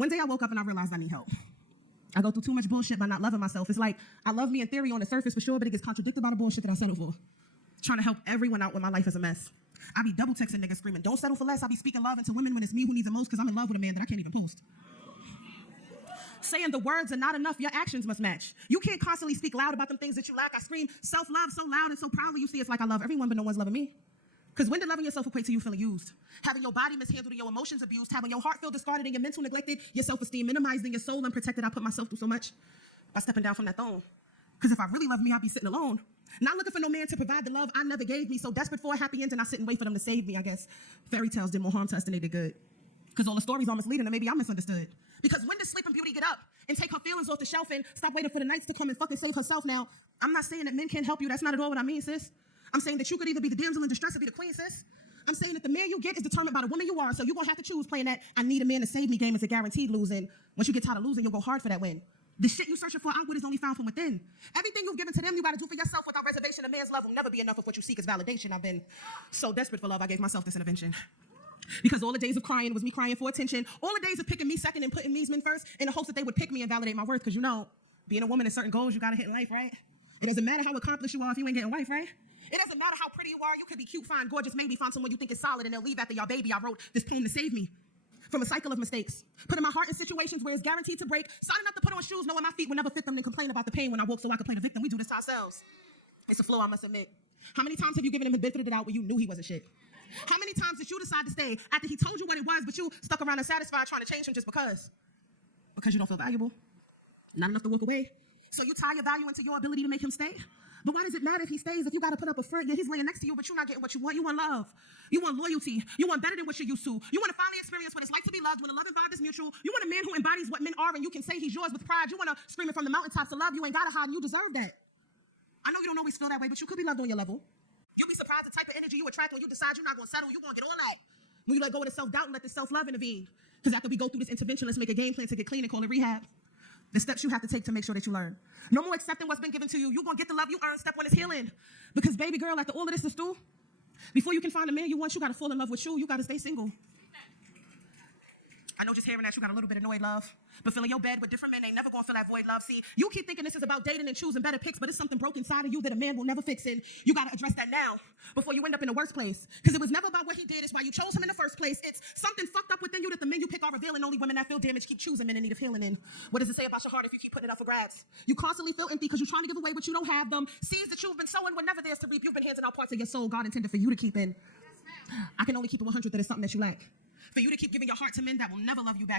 One day I woke up and I realized I need help. I go through too much bullshit by not loving myself. It's like, I love me in theory on the surface for sure, but it gets contradicted by the bullshit that I settle for. Trying to help everyone out when my life is a mess. I be double texting niggas screaming, don't settle for less. I be speaking love into women when it's me who needs the most because I'm in love with a man that I can't even post. Saying the words are not enough, your actions must match. You can't constantly speak loud about them things that you lack. I scream self-love so loud and so proudly you see it's like I love everyone but no one's loving me. Because when did loving yourself equate to you feeling used? Having your body mishandled and your emotions abused, having your heart feel discarded and your mental neglected, your self-esteem minimized and your soul unprotected. I put myself through so much by stepping down from that throne. Because if I really love me, I'd be sitting alone. Not looking for no man to provide the love I never gave me, so desperate for a happy end and I sit and wait for them to save me, I guess. Fairy tales did more harm to us than they did good. Because all the stories are misleading and maybe I'm misunderstood. Because when does Sleeping Beauty get up and take her feelings off the shelf and stop waiting for the knights to come and fucking save herself now? I'm not saying that men can't help you. That's not at all what I mean, sis. I'm saying that you could either be the damsel in distress or be the queen, sis. I'm saying that the man you get is determined by the woman you are, so you're going to have to choose playing that I need a man to save me game as a guaranteed losing. Once you get tired of losing, you'll go hard for that win. The shit you're searching for outward is only found from within. Everything you've given to them, you got to do for yourself without reservation. A man's love will never be enough if what you seek is validation. I've been so desperate for love, I gave myself this intervention. Because all the days of crying was me crying for attention. All the days of picking me second and putting these men first in the hopes that they would pick me and validate my worth. Because you know, being a woman is certain goals you got to hit in life, right? It doesn't matter how accomplished you are if you ain't getting wife, right? It doesn't matter how pretty you are. You could be cute, fine, gorgeous, maybe find someone you think is solid and they'll leave after your baby. I wrote this poem to save me from a cycle of mistakes. Putting my heart in situations where it's guaranteed to break. Signing up to put on shoes knowing my feet would never fit them and complain about the pain when I woke so I could play the victim. We do this to ourselves. It's a flaw, I must admit. How many times have you given him the benefit of the doubt when you knew he wasn't shit? How many times did you decide to stay after he told you what it was, but you stuck around unsatisfied trying to change him just because? Because you don't feel valuable? Not enough to walk away? So you tie your value into your ability to make him stay? But why does it matter if he stays if you got to put up a front? Yeah, he's laying next to you, but you're not getting what you want. You want love. You want loyalty. You want better than what you're used to. You want to finally experience what it's like to be loved when the love and vibe is mutual. You want a man who embodies what men are and you can say he's yours with pride. You want to scream it from the mountaintops to love. You ain't got to hide and you deserve that. I know you don't always feel that way, but you could be loved on your level. You'll be surprised the type of energy you attract when you decide you're not going to settle. You're going to get all that. When you let go of the self-doubt and let the self-love intervene. Because after we go through this intervention, let's make a game plan to get clean and call it rehab. The steps you have to take to make sure that you learn. No more accepting what's been given to you. You're going to get the love you earn. Step one is healing. Because, baby girl, after all of this is through, before you can find a man you want, you got to fall in love with you. You got to stay single. I know just hearing that you got a little bit annoyed, love. But filling your bed with different men ain't never going to fill that void, love. See, you keep thinking this is about dating and choosing better picks, but it's something broken inside of you that a man will never fix it. You got to address that now before you end up in the worst place. Because it was never about what he did. It's why you chose him in the first place. It's something fucked up within you that the men you pick are revealing. Only women that feel damaged keep choosing men in need of healing. And what does it say about your heart if you keep putting it up for grabs? You constantly feel empty because you're trying to give away what you don't have. Them seeds that you've been sowing were never theirs to reap. You've been handing out parts of your soul God intended for you to keep in. I can only keep it 100 that it's something that you lack. For you to keep giving your heart to men that will never love you back.